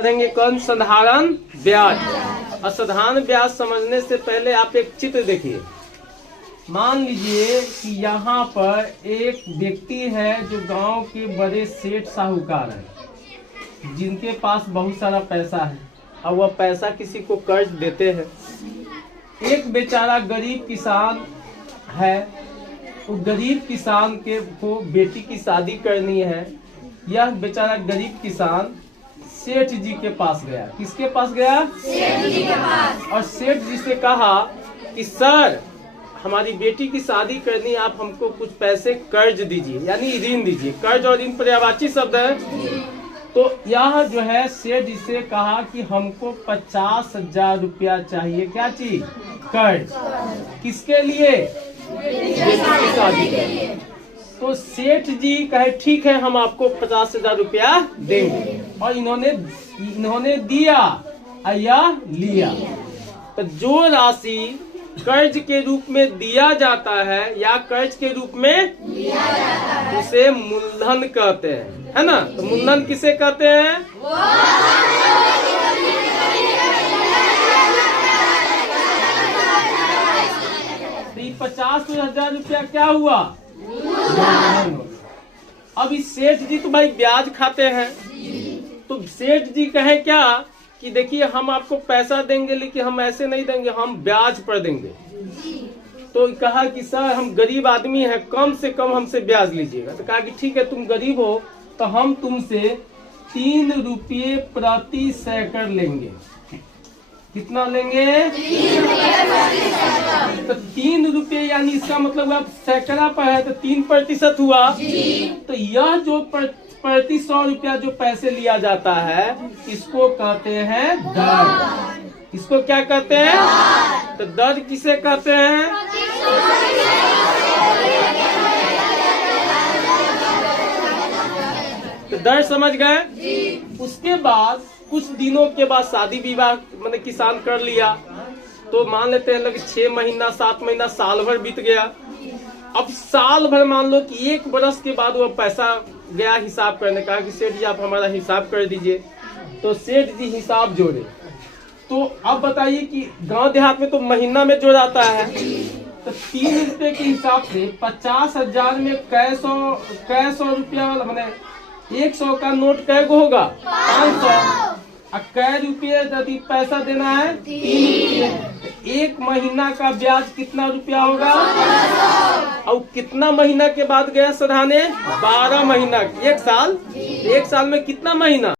करेंगे कौन? साधारण ब्याज। और साधारण ब्याज समझने से पहले आप एक चित्र देखिए। मान लीजिए कि यहाँ पर एक व्यक्ति है जो गांव के बड़े सेठ साहूकार है, जिनके पास बहुत सारा पैसा है और वह पैसा किसी को कर्ज देते हैं। एक बेचारा गरीब किसान है, उस गरीब किसान को बेटी की शादी करनी है। यह बेचारा गरीब किसान सेठ जी के पास गया। किसके पास गया? सेठ जी के पास। और सेठ जी से कहा कि सर, हमारी बेटी की शादी करनी, आप हमको कुछ पैसे कर्ज दीजिए, यानी ऋण दीजिए। कर्ज और ऋण पर्यायवाची शब्द है। तो यह जो है सेठ जी से कहा कि हमको 50,000 रुपया चाहिए। क्या चीज? कर्ज। किसके लिए? बेटी की शादी के लिए। तो सेठ जी कहे ठीक है, हम आपको 50,000 रुपया देंगे। और इन्होंने दिया या लिया। तो जो राशि कर्ज के रूप में दिया जाता है या कर्ज के रूप में लिया जाता है, उसे मूलधन कहते हैं, है ना? तो मूलधन किसे कहते हैं? तो 50,000 रुपया क्या हुआ? अब इस सेठ जी तो भाई ब्याज खाते हैं। तो सेठ जी कहे क्या कि देखिए, हम आपको पैसा देंगे लेकिन हम ऐसे नहीं देंगे, हम ब्याज पर देंगे। तो कहा कि सर, हम गरीब आदमी हैं, कम से कम हमसे ब्याज लीजिएगा। तो कहा कि ठीक है, तुम गरीब हो तो हम तुमसे 3 रुपये प्रति सैकड़ लेंगे। कितना लेंगे? 3 रुपये। तो 3 रुपये यानी इसका मतलब आप सैकड़ा पर है तो 3% हुआ। तो यह जो प्रति 100 रुपया जो पैसे लिया जाता है, इसको कहते हैं दर। इसको क्या कहते हैं? तो दर किसे कहते हैं? तो दर समझ गए। उसके बाद कुछ दिनों के बाद शादी विवाह मैंने किसान कर लिया। तो मान लेते हैं 6 महीना 7 महीना साल भर बीत गया। अब साल भर मान लो कि 1 बरस के बाद वो पैसा गया हिसाब करने। कहा कि सेठ जी, आप हमारा हिसाब कर दीजिए। तो सेठ जी हिसाब जोड़े। तो अब बताइए कि गांव देहात में तो महीना में जोड़ाता है। तो 3 रुपये के हिसाब से 50,000 में कै सौ रुपया वाला मैंने 100 का नोट कै गो होगा? 500। और कै रुपये यदि पैसा देना है? 3 रुपये। 1 महीना का ब्याज कितना रुपया होगा? और कितना महीना के बाद गया सधाने? 12 महीना। 1 साल। 1 साल में कितना महीना?